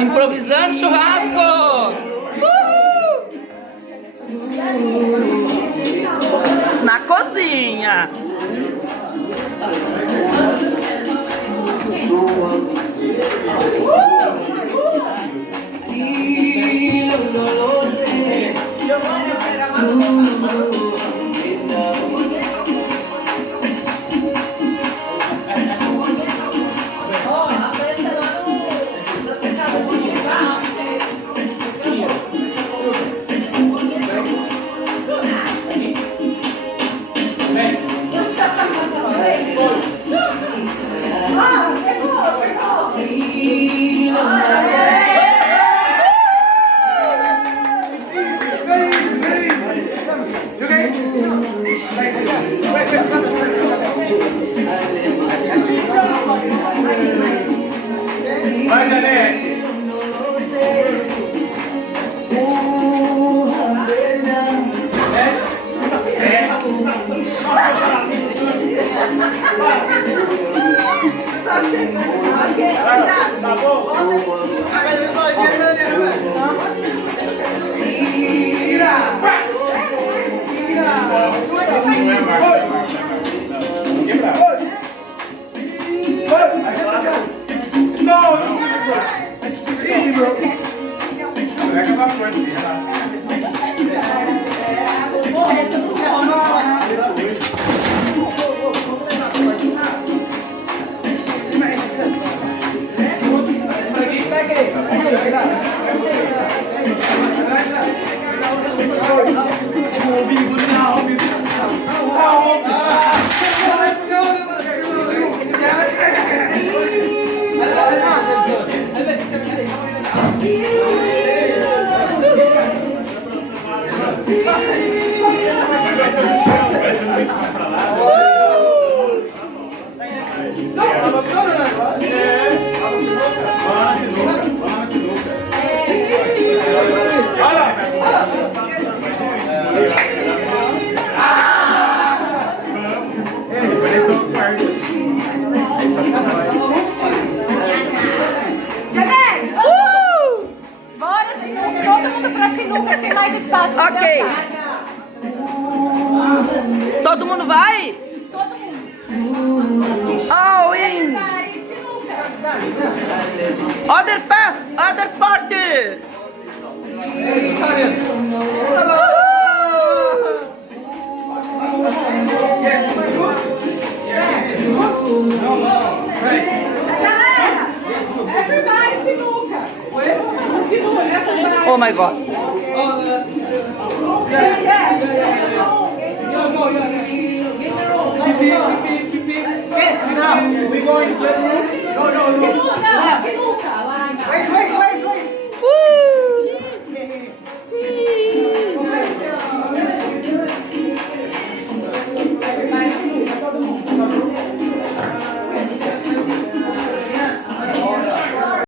Improvisando churrasco! Na cozinha! Vai, Janete! Tá chegando. Tá bom? Vai acabar com isso, relaxa. Tem mais espaço. Ok. Todo mundo vai? Todo mundo. All in. Other pass, other party. Galera, everybody sinuca. Sinuca, everybody. Oh my God. Kids, now we're going to